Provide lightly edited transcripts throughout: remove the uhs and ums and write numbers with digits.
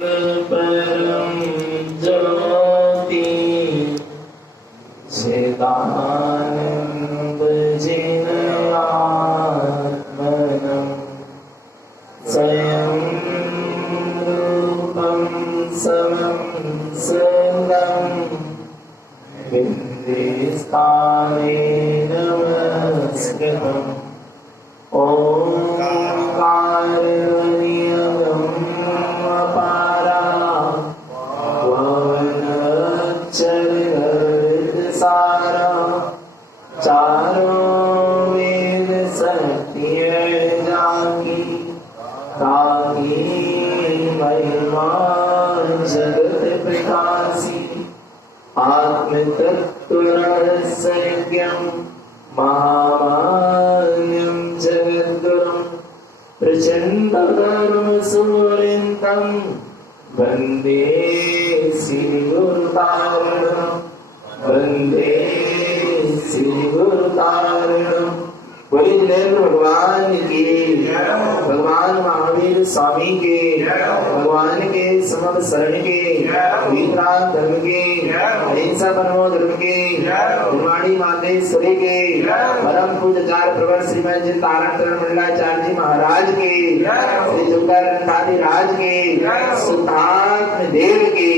परम ज्योति चिदानंद जिन आत्मनं स्वयं रूपं समं सदं बिंदिस्तारे नमस्कृतम् ओंकारनियमम् अपारा पवनच्चरसारा चारों वेद सत्य जागी ताकी महिमा जगत प्रकाशी आत्म तत्व रहस्यज्ञम् महामान्यं जगद्गुरुं प्रचण्डधर्म सूर्यन्तं वन्दे श्रीगुरुतारणं वन्दे श्रीगुरुतारणं। बोलिए नरेंद्र भगवान की, भगवान महावीर स्वामी के, भगवान के समस्त शरण के, वीतराग धर्म के, अहिंसा परमो धर्म के, निर्वाणी मातेश्वरी के, परम पूज्यकार प्रवर श्रीमद जी तारण मंडलाचार्य जी महाराज के, श्री जुगल राज के, सुधात्म देव के।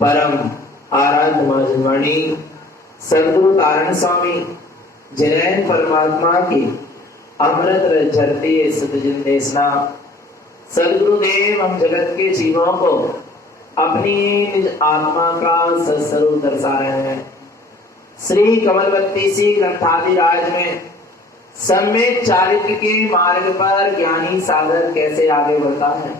परम आराध्य महाजनवाणी सदगुरु तारण स्वामी जैन परमात्मा की अमृत झरती सतजिन देशना सदगुरुदेव हम जगत के जीवों को अपनी निज आत्मा का सत्स्वरूप दर्शा रहे हैं। श्री कमलवती सी ग्रंथादिराज में सम्यक चारित्र के मार्ग पर ज्ञानी साधक कैसे आगे बढ़ता है,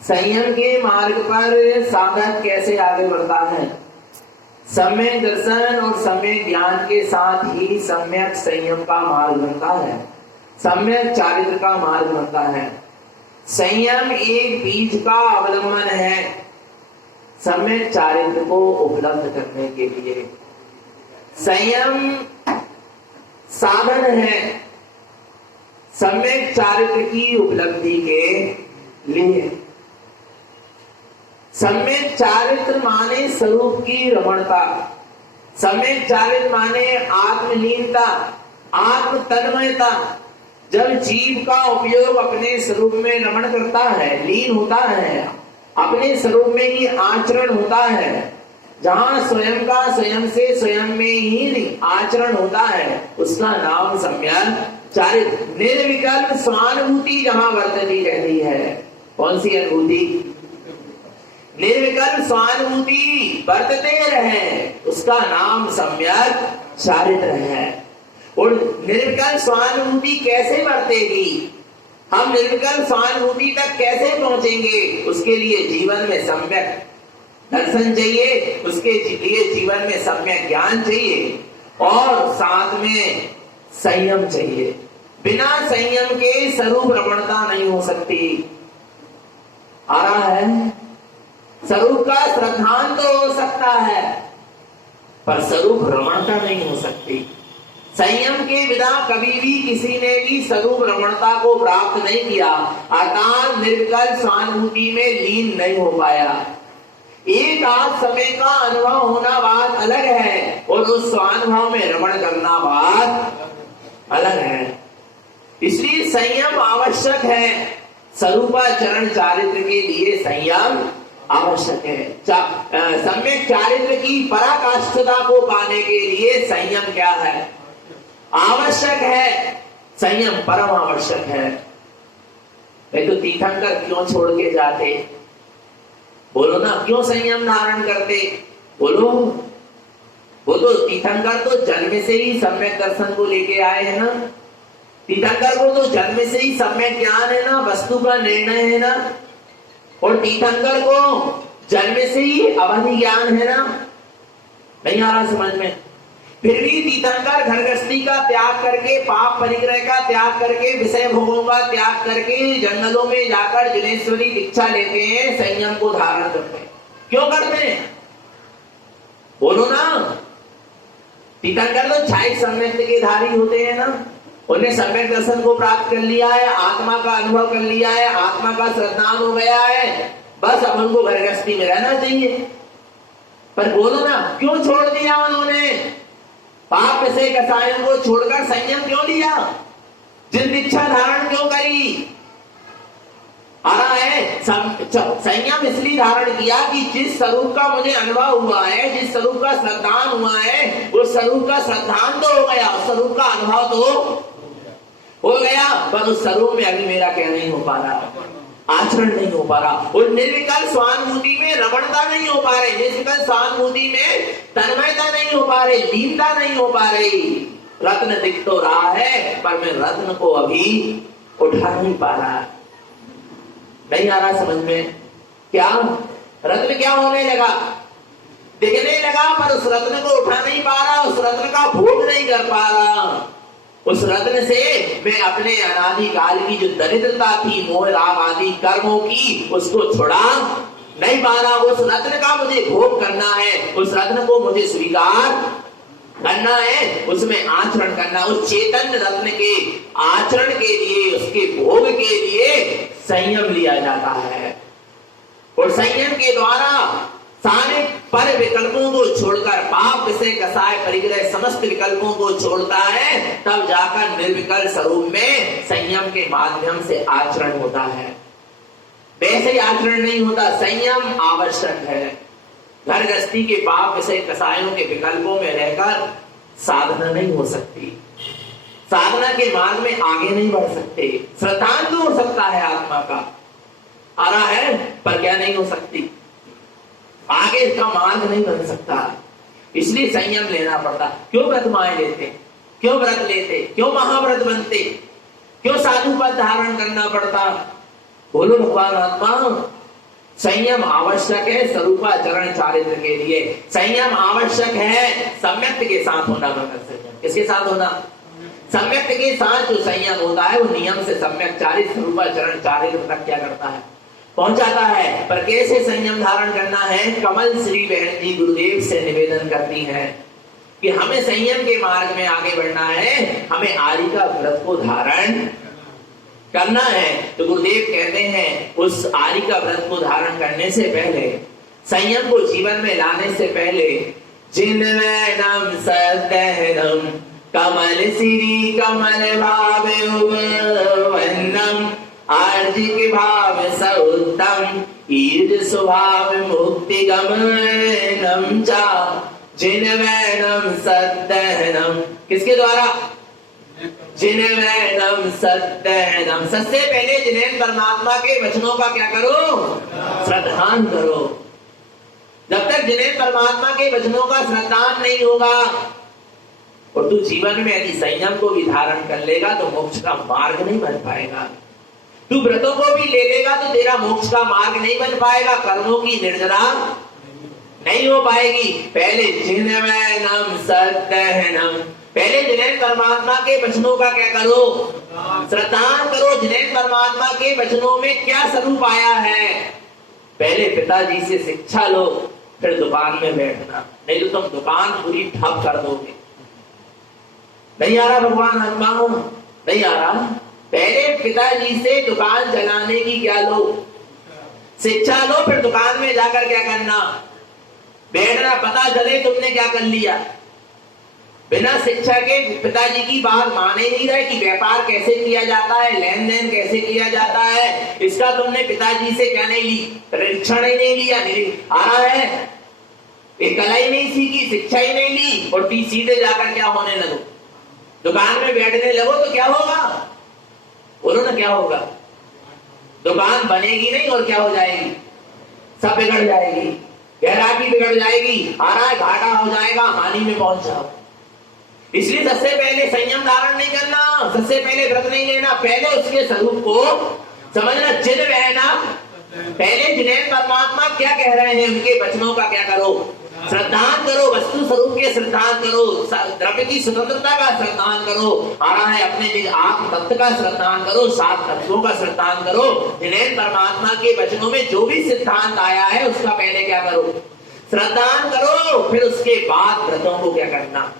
संयम के मार्ग पर साधक कैसे आगे बढ़ता है, सम्यक दर्शन और सम्यक ज्ञान के साथ ही सम्यक संयम का मार्ग बनता है, सम्यक चारित्र का मार्ग बनता है। संयम एक बीज का अवलंबन है सम्यक चारित्र को उपलब्ध करने के लिए। संयम साधन है सम्यक चारित्र की उपलब्धि के लिए। सम्यक चारित्र माने स्वरूप की रमणता, सम्यक चारित्र माने आत्मलीनता, आत्म तन्मयता। जब जीव का उपयोग अपने स्वरूप में रमण करता है, लीन होता है, अपने स्वरूप में ही आचरण होता है, जहां स्वयं का स्वयं से स्वयं में ही आचरण होता है, उसका नाम सम्यक चारित्र। निर्विकल्प स्वानुभूति जहां वर्तती रहती है, कौन सी अनुभूति? निर्विकल्प स्वानुभूति बरतते रहे, उसका नाम सम्यक चारित्र है। और निर्विकल्प स्वानुभूति कैसे बरतेगी, हम निर्विकल्प स्वानुभूति तक कैसे पहुंचेंगे? उसके लिए जीवन में सम्यक दर्शन चाहिए, उसके लिए जीवन में सम्यक ज्ञान चाहिए और साथ में संयम चाहिए। बिना संयम के स्वरूप रमणता नहीं हो सकती। आ रहा है? स्वरूप का श्रद्धांत तो हो सकता है पर स्वरूप रमणता नहीं हो सकती। संयम के बिना कभी भी किसी ने भी स्वरूप रमणता को प्राप्त नहीं किया, अर्थात निर्विकल्प स्वानुभूति में लीन नहीं हो पाया। एक आध समय का अनुभव होना बात अलग है और उस स्वानुभव में रमण करना बात अलग है। इसलिए संयम आवश्यक है। स्वरूपाचरण चारित्र के लिए संयम आवश्यक है। सम्यक चारित्र की पराकाष्ठता को पाने के लिए संयम क्या है? आवश्यक है। संयम परम आवश्यक है। वे तो तीर्थंकर क्यों छोड़ के जाते? बोलो ना, क्यों संयम धारण करते? बोलो। वो तो तीर्थंकर तो जन्म से ही सम्यक दर्शन को लेके आए हैं ना। तीर्थंकर को तो जन्म से ही सम्यक ज्ञान है ना, वस्तु का निर्णय है ना। और तीर्थंकर को जन्म से ही अवधि ज्ञान है ना। नहीं आ रहा समझ में? फिर भी तीर्थंकर घर गृहस्थी का त्याग करके, पाप परिग्रह का त्याग करके, विषय भोगों का त्याग करके जंगलों में जाकर जिनेश्वरी दीक्षा लेते हैं, संयम को धारण करते हैं। क्यों करते हैं? बोलो ना। तीर्थंकर तो क्षायिक सम्यक के धारी होते हैं ना, उन्हें सम्यक दर्शन को प्राप्त कर लिया है, आत्मा का अनुभव कर लिया है, आत्मा का श्रद्धान हो गया है, बस अब उनको घर गृहस्थी में रहना चाहिए। पर बोलो ना, क्यों छोड़ दिया उन्होंने? पाप से कसायों को छोड़कर संयम क्यों लिया? जिन दीक्षा धारण क्यों करी? आ रहा है संयम इसलिए धारण किया कि जिस स्वरूप का मुझे अनुभव हुआ है, जिस स्वरूप का श्रद्धान हुआ है, उस स्वरूप का श्रद्धान तो हो गया, उस स्वरूप का अनुभव तो हो गया, पर उस स्वरूप में अभी मेरा क्या नहीं हो पा रहा, आचरण नहीं हो पा रहा। और निर्विकल्प स्वानुभूति में रमणता नहीं हो पा रही, निर्विकल्प स्वानुभूति में तन्मयता नहीं हो पा रही, लीनता नहीं हो पा रही। रत्न दिख तो रहा है पर मैं रत्न को अभी उठा नहीं पा रहा, नहीं आ रहा समझ में। क्या रत्न क्या होने लगा? दिखने लगा, पर उस रत्न को उठा नहीं पा रहा, उस रत्न का भोग नहीं कर पा रहा। उस रत्न से मैं अपने अनादि काल की जो दरिद्रता थी, मोह राग आदि कर्मों की, उसको छुड़ा नहीं पा रहा। उस रत्न का मुझे भोग करना है, उस रत्न को मुझे स्वीकार करना है, उसमें आचरण करना। उस चेतन रत्न के आचरण के लिए, उसके भोग के लिए संयम लिया जाता है। और संयम के द्वारा सारे पर विकल्पों को छोड़कर, पाप से कसाय परिग्रह समस्त विकल्पों को छोड़ता है, तब जाकर निर्विकल्प स्वरूप में संयम के माध्यम से आचरण होता है। वैसे ही आचरण नहीं होता, संयम आवश्यक है। घर गृहस्थी के पाप से कसायों के विकल्पों में रहकर साधना नहीं हो सकती, साधना के मार्ग में आगे नहीं बढ़ सकते। श्रद्धान तो हो सकता है आत्मा का, आ रहा है, पर क्या नहीं हो सकती, आगे इसका मार्ग नहीं बन सकता। इसलिए संयम लेना पड़ता। क्यों व्रत माए लेते, क्यों व्रत लेते, क्यों महाव्रत बनते, क्यों साधु पद धारण करना पड़ता? बोलो भगवान आत्मा, संयम आवश्यक है स्वरूपाचरण चारित्र के लिए। संयम आवश्यक है सम्यक के साथ होना। मगर संयम किसके साथ होना? सम्यक के साथ जो संयम होता है वो नियम से सम्यक चारित्र स्वरूपाचरण चारित्र तक क्या करता है, पहुंचाता है। पर कैसे संयम धारण करना है? कमल श्री बहन जी गुरुदेव से निवेदन करती हैं कि हमें संयम के मार्ग में आगे बढ़ना है, हमें आदि का व्रत को धारण करना है। तो गुरुदेव कहते हैं उस आदि का व्रत को धारण करने से पहले, संयम को जीवन में लाने से पहले, जिनवैनम सदहनम कमल श्री कमल भाव वन्नम आर्जिक भाव सउत्तम ईद स्वभाव मुक्ति गमनम चा। जिनवैनम सदहनम किसके द्वारा? जिनवैनम सदहनम, सबसे पहले जिन्हें परमात्मा के वचनों का क्या करो? श्रद्धान करो। जब तक जिन्हें परमात्मा के वचनों का श्रद्धान नहीं होगा और तू जीवन में यदि संयम को भी धारण कर लेगा तो मोक्ष का मार्ग नहीं बन पाएगा। तू व्रतों को भी ले लेगा तो तेरा मोक्ष का मार्ग नहीं बन पाएगा, कर्मों की निर्जरा नहीं हो पाएगी। पहले जिनवैनम सदहनम, पहले जिन्हें परमात्मा के वचनों का क्या करो? श्रद्धान करो। जिन्हें परमात्मा के वचनों में क्या स्वरूप आया है, पहले पिताजी से शिक्षा लो, फिर दुकान में बैठना, नहीं तो तुम दुकान पूरी ठप कर दोगे। नहीं आ रहा भगवान आत्मा? नहीं आ रहा? पहले पिताजी से दुकान चलाने की क्या लो? शिक्षा लो, फिर दुकान में जाकर क्या करना? बैठना। पता चले तुमने क्या कर लिया। बिना शिक्षा के पिताजी की बात माने नहीं रहे कि व्यापार कैसे किया जाता है, लेन देन कैसे किया जाता है, इसका तुमने पिताजी से क्या नहीं ली? परीक्षण ही नहीं लिया। नहीं आ रहा है, एक कला ही नहीं सीखी, शिक्षा ही नहीं ली, और सीधे जाकर क्या होने लगो? दुकान में बैठने लगो तो क्या होगा? बोलो ना, क्या होगा? दुकान बनेगी नहीं और क्या हो जाएगी? सब बिगड़ जाएगी, गैराकी बिगड़ जाएगी, आ रहा है घाटा हो जाएगा, हानि में पहुंच जाओ। इसलिए सबसे पहले संयम धारण नहीं करना, सबसे पहले व्रत नहीं लेना, पहले उसके स्वरूप को समझना। जिन रहना, पहले जिन्हें परमात्मा क्या कह रहे हैं उनके वचनों का क्या करो? श्रद्धान करो। वस्तु स्वरूप के श्रद्धान करो, द्रव्य की स्वतंत्रता का श्रद्धान करो, आ रहा है अपने निज आत्म तत्व का श्रद्धान करो, सात तत्वों का श्रद्धान करो। जिन्हें परमात्मा के वचनों में जो भी सिद्धांत आया है उसका पहले क्या करो? श्रद्धान करो। फिर उसके बाद व्रतों को क्या करना?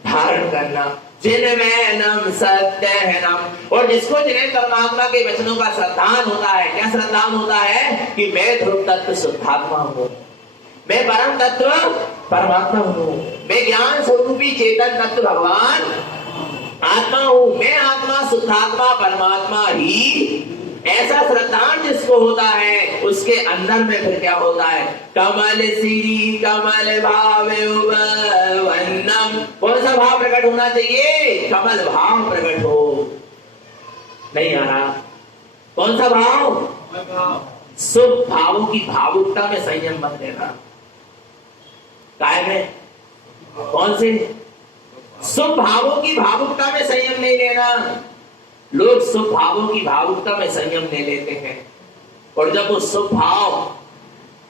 धारण करना। जिनमें सत्यहनम, और जिसको जिन्हें परमात्मा के वचनों का श्रद्धान होता है। क्या श्रद्धान होता है? कि मैं ध्रुव तत्व शुद्धात्मा हूँ, मैं परम तत्व परमात्मा हूँ, मैं ज्ञान स्वरूपी चेतन तत्व भगवान आत्मा हूँ, मैं आत्मा शुद्धात्मा परमात्मा ही। ऐसा श्रद्धान जिसको होता है, उसके अंदर में फिर क्या होता है? कमल सिरी कमल भाव वन्नम। कौन सा भाव प्रकट होना चाहिए? कमल भाव प्रकट हो। नहीं आ रहा? कौन सा भाव? शुभ भावों की भावुकता में संयम मत लेना। काय में? कौन से? शुभ भावों की भावुकता में संयम नहीं लेना। लोग शुभ भावों की भावुकता में संयम ले लेते हैं, और जब वो शुभ भाव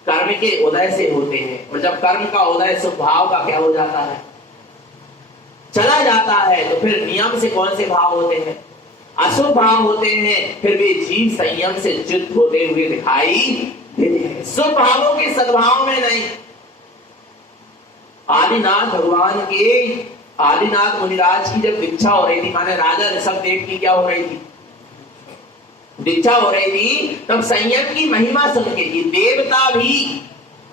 कर्म के उदय से होते हैं, और जब कर्म का उदय शुभ भाव का क्या हो जाता है? चला जाता है, तो फिर नियम से कौन से भाव होते हैं? अशुभ भाव होते हैं। फिर वे जीव संयम से च्युत होते हुए दिखाई देते हैं, शुभ भावों के सद्भाव में नहीं। आदिनाथ भगवान के, आदिनाथ मुनिराज की जब दीक्षा हो रही थी, माने राजा ऋषभदेव की क्या हो रही थी? दीक्षा हो रही थी, तब संयम की महिमा सुन के, कि देवता भी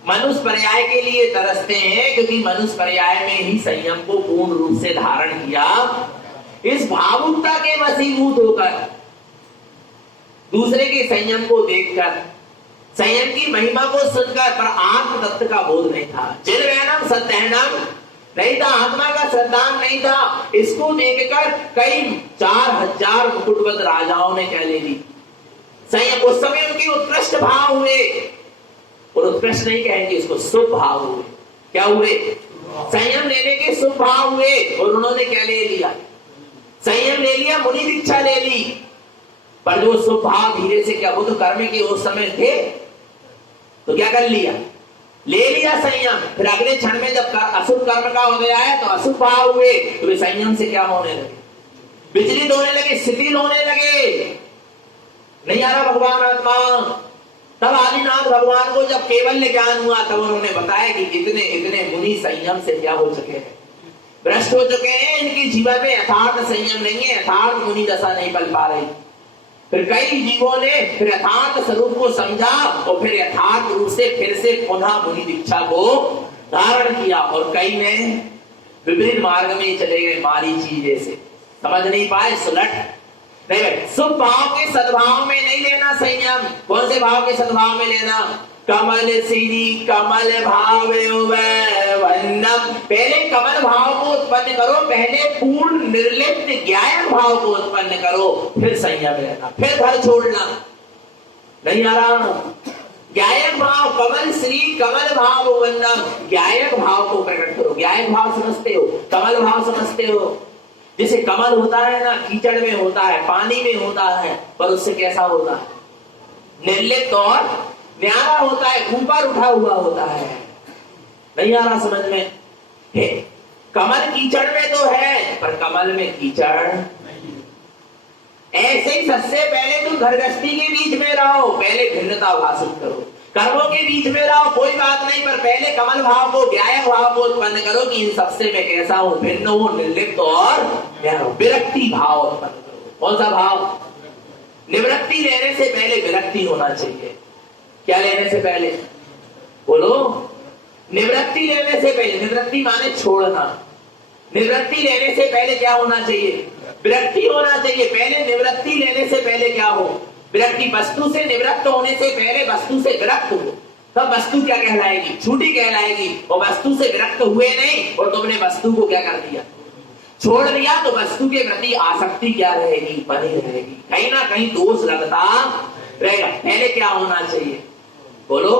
मनुष्य पर्याय के लिए तरसते हैं, क्योंकि मनुष्य पर्याय में ही संयम को पूर्ण रूप से धारण किया। इस भावुकता के वशीभूत होकर, दूसरे के संयम को देखकर, संयम की महिमा को सुनकर, पर आत्म तत्व का बोध नहीं था। जिनमें सत्यहनम नहीं था, आत्मा का श्रद्धान नहीं था। इसको देखकर कई 4000 मुकुटबद्ध राजाओं ने क्या ले ली? संयम। उस समय उनके उत्कृष्ट भाव हुए, और उत्कृष्ट नहीं कहेंगे इसको, शुभ भाव हुए। क्या हुए? संयम लेने के शुभ भाव हुए, और उन्होंने क्या ले लिया? संयम ले लिया, मुनि दीक्षा ले ली। पर जो शुभ भाव धीरे से क्या, बुद्ध कर्म के उस समय थे, तो क्या कर लिया? ले लिया संयम। फिर अगले क्षण में जब अशुभ कर्म का उदय आया, तो अशुभ भाव हुए, तो वे संयम से क्या होने लगे? विचलित होने लगे, शिथिल होने लगे। नहीं आ रहा भगवान आत्मा? तब आदिनाथ भगवान को जब केवल ज्ञान हुआ, तब उन्होंने बताया कि इतने इतने मुनि संयम से क्या हो चुके हैं? भ्रष्ट हो चुके हैं। इनके जीवन में यथार्थ संयम नहीं है, यथार्थ मुनि दशा नहीं पल पा रही। फिर कई जीवों ने फिर यथार्थ स्वरूप को समझा, और फिर यथार्थ रूप से फिर से पुनः मुनि दीक्षा को धारण किया, और कई ने विभिन्न मार्ग में चले गए, मारीची जैसे, समझ नहीं पाए, सुलट नहीं गए। शुभ भाव के सद्भाव में नहीं लेना संयम। कौन से भाव के सद्भाव में लेना? कमल सिरी कमल भाव वन्नम। पहले कमल भाव को उत्पन्न करो, पहले पूर्ण निर्लिप्त ज्ञान भाव को उत्पन्न करो, फिर संयम लेना, फिर घर छोड़ना। नहीं आ रहा? ज्ञायक भाव, कमल श्री कमल भाव वन्नम। ज्ञायक भाव को प्रकट करो। ज्ञायक भाव समझते हो? कमल भाव समझते हो? जैसे कमल होता है ना, कीचड़ में होता है, पानी में होता है, पर उससे कैसा होता है? निर्लिप्त और न्यारा होता है, ऊपर उठा हुआ होता है। नहीं आ रहा समझ में? है कमल कीचड़ में तो है, पर कमल में कीचड़ नहीं। ऐसे ही सबसे पहले तुम घरगृहस्थी के बीच में रहो, पहले भिन्नता भाषित करो। कर्मों के बीच में रहो, कोई बात नहीं, पर पहले कमल भाव को, ज्ञायक भाव को उत्पन्न करो कि इन सबसे मैं कैसा हूं, भिन्न हूं, निर्लिप्त और विरक्ति भाव उत्पन्न करो। कौन सा भाव? निवृत्ति लेने से पहले विरक्ति होना चाहिए। क्या लेने से पहले? बोलो। निवृत्ति लेने से पहले, निवृत्ति माने छोड़ना। निवृत्ति लेने से पहले क्या होना चाहिए? विरक्ति होना चाहिए। पहले निवृत्ति लेने से पहले क्या हो? विरक्ति। वस्तु से निवृत्त होने से पहले वस्तु से विरक्त हो, तब वस्तु क्या कहलाएगी? छूटी कहलाएगी। और वस्तु से विरक्त हुए नहीं, और तुमने वस्तु को क्या कर दिया? छोड़ दिया, तो वस्तु के प्रति आसक्ति क्या रहेगी? बनी रहेगी। कहीं ना कहीं दोष लगता रहेगा। पहले क्या होना चाहिए? बोलो।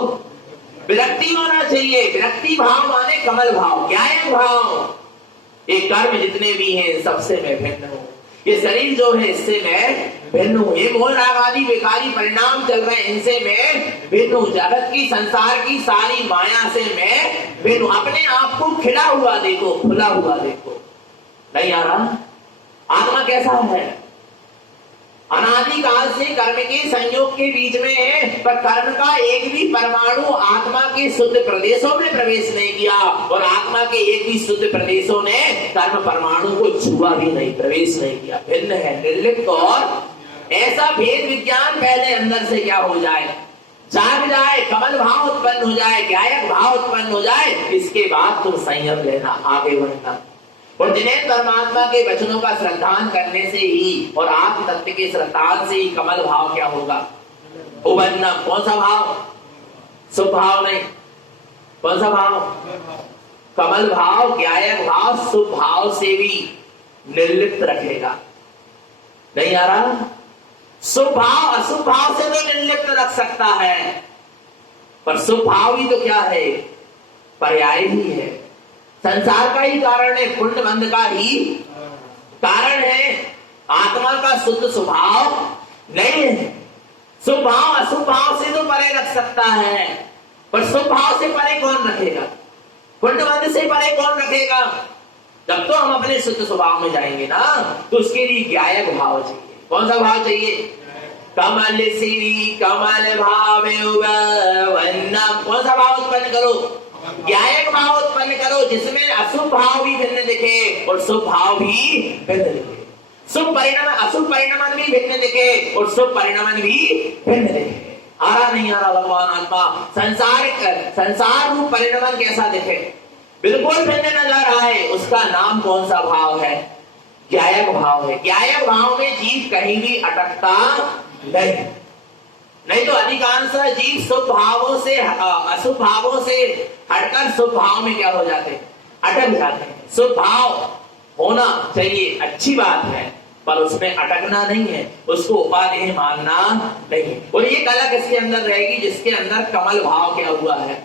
विरक्ति होना चाहिए। विरक्ति भाव माने कमल भाव, ज्ञायक भाव। ये कर्म जितने भी हैं सबसे मैं भिन्न हूं। ये शरीर जो है इससे मैं भिन्न हूं। ये मोह राग आदि विकारी परिणाम चल रहे हैं, इनसे मैं भिन्न हूं। जगत की, संसार की सारी माया से मैं भिन्न हूं। अपने आप को खिला हुआ देखो, खुला हुआ देखो। नहीं आ रहा? आत्मा कैसा है? अनादिकाल से कर्म के संयोग के बीच में है, पर कर्म का एक भी परमाणु आत्मा के शुद्ध प्रदेशों में प्रवेश नहीं किया और आत्मा के एक भी शुद्ध प्रदेशों ने कर्म परमाणु को छुआ भी नहीं, प्रवेश नहीं किया। भिन्न है, निर्लिप्त। और ऐसा भेद विज्ञान पहले अंदर से क्या हो जाए, जाग जाए, कमल भाव उत्पन्न हो जाए, ज्ञायक भाव उत्पन्न हो जाए, इसके बाद तुम संयम लेना, आगे बढ़ना। और जिन्हें परमात्मा के वचनों का श्रद्धान करने से ही और आत्म तत्व के श्रद्धान से ही कमल भाव क्या होगा, उबन्नम। कौन सा भाव? शुभ भाव नहीं, कौन सा भाव? कमल भाव, ज्ञायक भाव, शुभ भाव से भी निर्लिप्त रखेगा। नहीं आ रहा? शुभ भाव अशुभ भाव से तो निर्लिप्त रख सकता है, पर शुभ भाव ही तो क्या है, पर्याय ही है, संसार का ही कारण है, पुण्य बंध का ही कारण है। आत्मा का शुद्ध स्वभाव नहीं है। शुभ भाव अशुभ भाव से तो परे रख सकता है, पर शुभ भाव से परे कौन रखेगा, पुण्य बंध से परे कौन रखेगा? जब तो हम अपने शुद्ध स्वभाव में जाएंगे ना, तो उसके लिए ज्ञायक भाव चाहिए। कौन सा भाव चाहिए? कमल श्री कमल भाव वन्नम। कौन सा भाव उत्पन्न करो? ज्ञायक भाव उत्पन्न करो, जिसमें अशुभ भाव भी भिन्न दिखे और शुभ भाव भी भिन्न दिखे, शुभ परिणाम अशुभ परिणाम भी भिन्न दिखे और शुभ परिणाम भी भिन्न दिखे। आ रहा नहीं आ रहा भगवान आत्मा? संसार रूप परिणाम कैसा दिखे, बिल्कुल भिन्न नजर रहा है, उसका नाम कौन सा भाव है? ज्ञायक भाव है। ज्ञायक भाव में जीव कहीं भी अटकता नहीं तो अधिकांश जीव शुभ भावों से अशुभ भावों से हटकर शुभ भाव में क्या हो जाते हैं, अटक जाते हैं। शुभ भाव होना चाहिए, अच्छी बात है, पर उसमें अटकना नहीं है, उसको उपादेय मानना नहीं। और ये कला किसके अंदर रहेगी? जिसके अंदर कमल भाव क्या हुआ है,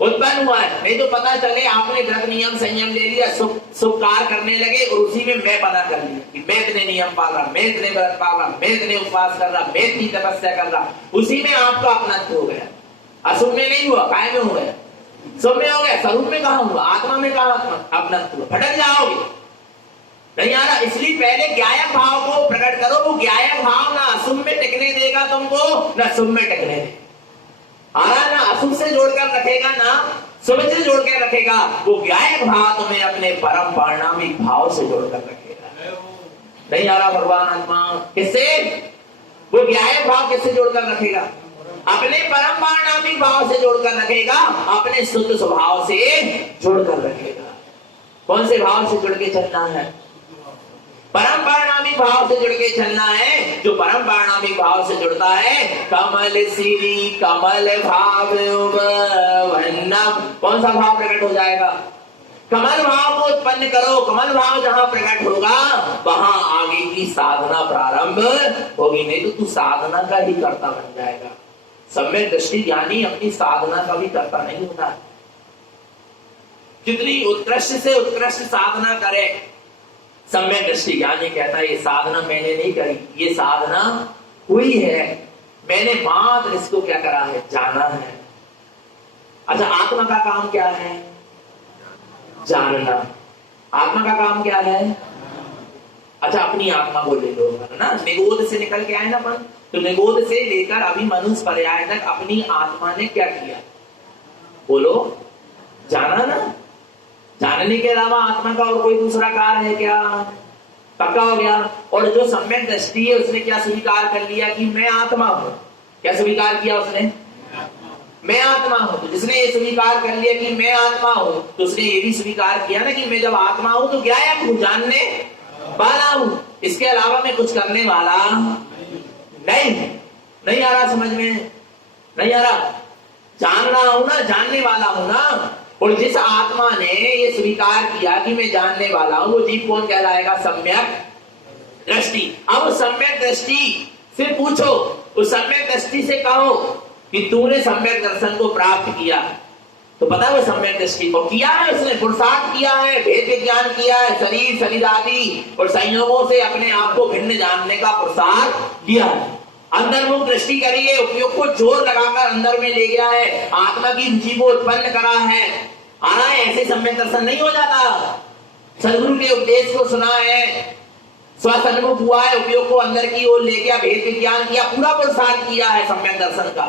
उत्पन्न हुआ है। नहीं तो पता चले आपने व्रत नियम संयम ले लिया, शुभ कार्य करने लगे और उसी में मैं पता कर लिया कि मैं इतने नियम पाल रहा, मैं इतने व्रत पाल रहा, मैं इतने उपवास कर रहा, मैं इतनी तपस्या कर रहा, उसी में आपका अपनत्व हो गया। अशुभ में नहीं हुआ, काय में हो गया? शुभ में हो गया। स्वरूप में कहाँ हुआ? आत्मा में कहाँ अपनत्व? भटक जाओगे, नहीं आ रहा। इसलिए पहले ज्ञायक भाव को प्रकट करो। वो ज्ञायक भाव ना अशुभ में टिकने देगा तुमको, ना शुभ में टिकने देगा। आ रहा ना, अशुभ से जोड़कर रखेगा ना शुभ से जोड़कर रखेगा। वो ज्ञायक भाव तुम्हें अपने परम परिणामिक भाव से जोड़कर रखेगा। नहीं आ रहा भगवान आत्मा? किससे? वो ज्ञायक भाव किससे जोड़कर रखेगा? अपने परम परिणामिक भाव से जोड़कर रखेगा, अपने शुद्ध स्वभाव से जोड़कर रखेगा। कौन से भाव से जुड़ के चलना है? परम परिणामिक भाव से जुड़ के चलना है। जो परम परिणामिक भाव से जुड़ता है, कमल श्री कमल भाव वन्नम। कौन सा भाव प्रकट हो जाएगा? कमल भाव को उत्पन्न करो। कमल भाव जहां प्रकट होगा वहां आगे की साधना प्रारंभ होगी। नहीं तो तू साधना का ही कर्ता बन जाएगा। सम्यक दृष्टि ज्ञानी अपनी साधना का भी कर्ता नहीं होता। जितनी उत्कृष्ट से उत्कृष्ट साधना करे, सम्यक दृष्टि ज्ञानी कहता है ये साधना मैंने नहीं करी, ये साधना हुई है, मैंने मात्र इसको क्या करा है, जाना है। अच्छा, आत्मा का काम क्या है? जानना। आत्मा का काम क्या है? अच्छा, अपनी आत्मा को ले लो ना, निगोद से निकल के आए ना अपन, तो निगोद से लेकर अभी मनुष्य पर्याय तक अपनी आत्मा ने क्या किया? बोलो, जाना ना। जानने के अलावा आत्मा का और कोई दूसरा कार्य है क्या? पक्का हो गया। और जो सम्यक दृष्टि है उसने क्या स्वीकार कर लिया कि मैं आत्मा हूं। क्या स्वीकार किया उसने? मैं आत्मा हूं। तो जिसने ये स्वीकार कर लिया कि मैं आत्मा हूं, तो उसने ये भी स्वीकार किया ना कि मैं जब आत्मा हूं तो ज्ञायक हूं, जानने वाला हूं। इसके अलावा मैं कुछ करने वाला नहीं। नहीं आ रहा समझ में? नहीं आ रहा? जान रहा हूं ना, जानने वाला हूं ना। और जिस आत्मा ने ये स्वीकार किया कि मैं जानने वाला हूं, वो जीव कौन कहलाएगा? सम्यक दृष्टि। अब सम्यक दृष्टि से पूछो, उस सम्यक दृष्टि से कहो कि तूने सम्यक दर्शन को प्राप्त किया, तो पता है वो सम्यक दृष्टि को किया है, उसने पुरुषार्थ किया है, भेद विज्ञान किया है, शरीर शरीर आदि और संयोगों से अपने आप को भिन्न जानने का पुरुषार्थ किया है। अंतर्मुख दृष्टि करी है, उपयोग को जोर लगाकर अंदर में ले गया है, आत्मा की रुचि को उत्पन्न करा है। आ रहा है? ऐसे सम्यक दर्शन नहीं हो जाता। सदगुरु के उपदेश को सुना है, स्वसन्मुख हुआ है, उपयोग को अंदर की ओर ले गया, भेद विज्ञान किया, पूरा पुरुषार्थ किया है सम्यक दर्शन का।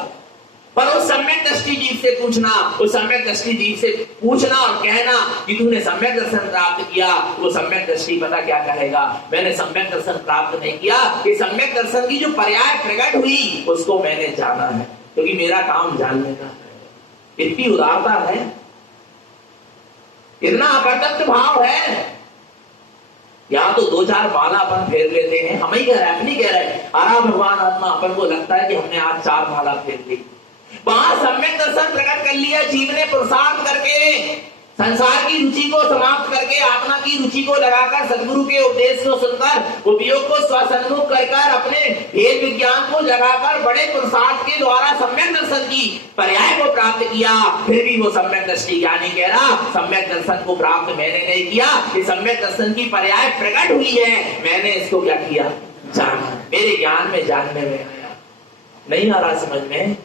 पर उस सम्यक दृष्टि जीव से पूछना, उस सम्यक दृष्टि जीव से पूछना और कहना कि तूने सम्यक दर्शन प्राप्त किया, वो सम्यक दृष्टि पता क्या कहेगा, मैंने सम्यक दर्शन प्राप्त नहीं किया, कि सम्यक दर्शन की जो पर्याय प्रकट हुई उसको मैंने जाना है, क्योंकि मेरा काम जानने का है। इतनी उदारता है, इतना अकर्तव्य भाव है। यहाँ तो 2-4 माला अपन फेर लेते हैं, हम ही कह रहे हैं, अपनी कह रहे हैं, आरा भगवान आत्मा अपन को लगता है कि हमने आज 4 माला फेर ली। वहां सम्यक दर्शन प्रकट कर लिया जीव ने, पुरुषार्थ करके संसार की रुचि को समाप्त करके आत्मा की रुचि को लगाकर सदगुरु के उपदेश को सुनकर उपयोग को स्वसन्मुख कर अपने भेद विज्ञान को लगाकर बड़े पुरुषार्थ के द्वारा सम्यक दर्शन की पर्याय को प्राप्त किया। फिर भी वो सम्यक दृष्टि ज्ञानी कह रहा सम्यक दर्शन को प्राप्त मैंने नहीं किया, ये सम्यक दर्शन की पर्याय प्रकट हुई है, मैंने इसको क्या किया, जाना, मेरे ज्ञान में जानने में आया। नहीं आ रहा समझ में?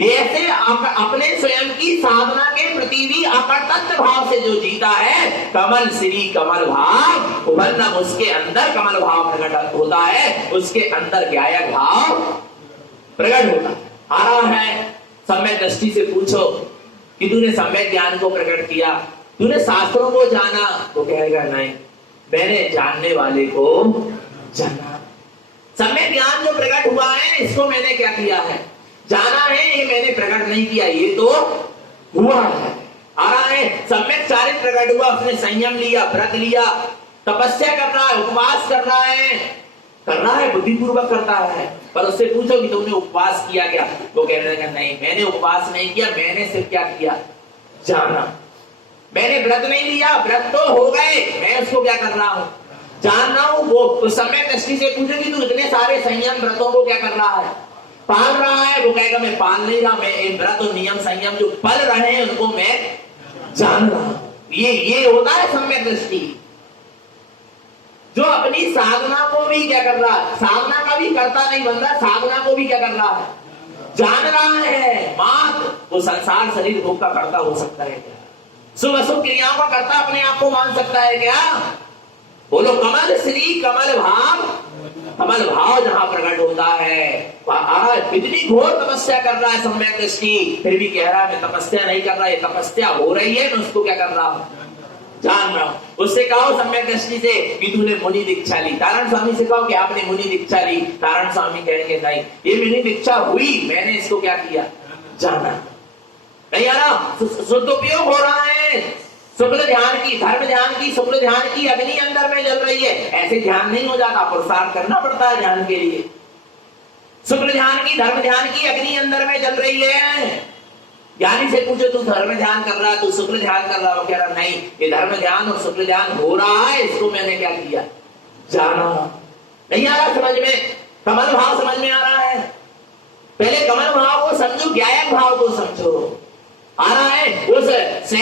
ऐसे अपने स्वयं की साधना के प्रति भी अकर्तव्य भाव से जो जीता है, कमल श्री कमल भाव मतलब उसके अंदर कमल भाव प्रकट होता है, उसके अंदर ज्ञायक भाव प्रकट होता है। आ रहा है सम्यक दृष्टि से पूछो कि तूने सम्यक ज्ञान को प्रकट किया, तूने शास्त्रों को जाना, तो कहेगा नहीं, मैंने जानने वाले को जाना। सम्यक ज्ञान जो प्रकट हुआ है इसको मैंने क्या किया है, जाना है, ये मैंने प्रकट नहीं किया, ये तो हुआ है। आ रहा है सम्यक चारित्र प्रकट हुआ, उसने संयम लिया, व्रत लिया, तपस्या कर रहा है, उपवास कर रहा है, बुद्धिपूर्वक करता है। पर उससे पूछो कि तुमने उपवास किया क्या, वो कहने लगा नहीं, मैंने उपवास नहीं किया, मैंने सिर्फ क्या किया, जाना। मैंने व्रत नहीं लिया, व्रत तो हो गए, मैं उसको क्या कर रहा हूं, जान रहा हूं। वो तो सम्यक दृष्टि से पूछो कि तू इतने सारे संयम व्रतों को क्या कर रहा है, पाल रहा है, वो कहेगा मैं पाल नहीं रहा, मैं इन व्रत और नियम संयम जो पल रहे हैं उनको मैं जान रहा हूं। ये होता है सम्यक दृष्टि, जो अपनी साधना को भी क्या कर रहा है, साधना का भी करता नहीं बन रहा, साधना को भी क्या कर रहा है, जान रहा है। मात्र वो संसार शरीर भोग का करता हो सकता है क्या, शुभ अशुभ क्रियाओं का करता अपने आप को मान सकता है क्या? बोलो कमल श्री कमल भाव, कमल भाव जहां प्रकट होता है, इतनी घोर तपस्या कर रहा है सम्यक दृष्टि, फिर भी कह रहा है मैं तपस्या नहीं कर रहा, ये तपस्या हो रही है, मैं उसको क्या कर रहा हूं, जान रहा हूं। उससे कहो सम्यक दृष्टि से कि तूने मुनि दीक्षा ली, तारण स्वामी से कहो कि आपने मुनि दीक्षा ली, तारण स्वामी कहेंगे नहीं, ये मुनि दीक्षा हुई, मैंने इसको क्या किया, जाना। नहीं आ रहा, शुद्ध उपयोग हो रहा है, शुक्ल ध्यान की, धर्म ध्यान की, शुक्ल ध्यान की अग्नि अंदर में जल रही है। ऐसे ध्यान नहीं हो जाता, पुरुषार्थ करना पड़ता है ध्यान के लिए। शुक्ल ध्यान की, धर्म ध्यान की अग्नि अंदर में जल रही है। ज्ञानी से पूछो तू धर्म ध्यान कर रहा, तू शुक्ल ध्यान कर रहा, वो कह रहा नहीं, ये धर्म ध्यान और शुक्ल ध्यान हो रहा है, इसको मैंने क्या किया, जाना। नहीं आ रहा समझ में? कमल भाव समझ में आ रहा है? पहले कमल भाव को समझो, ज्ञायक भाव को समझो। आ रहा है उस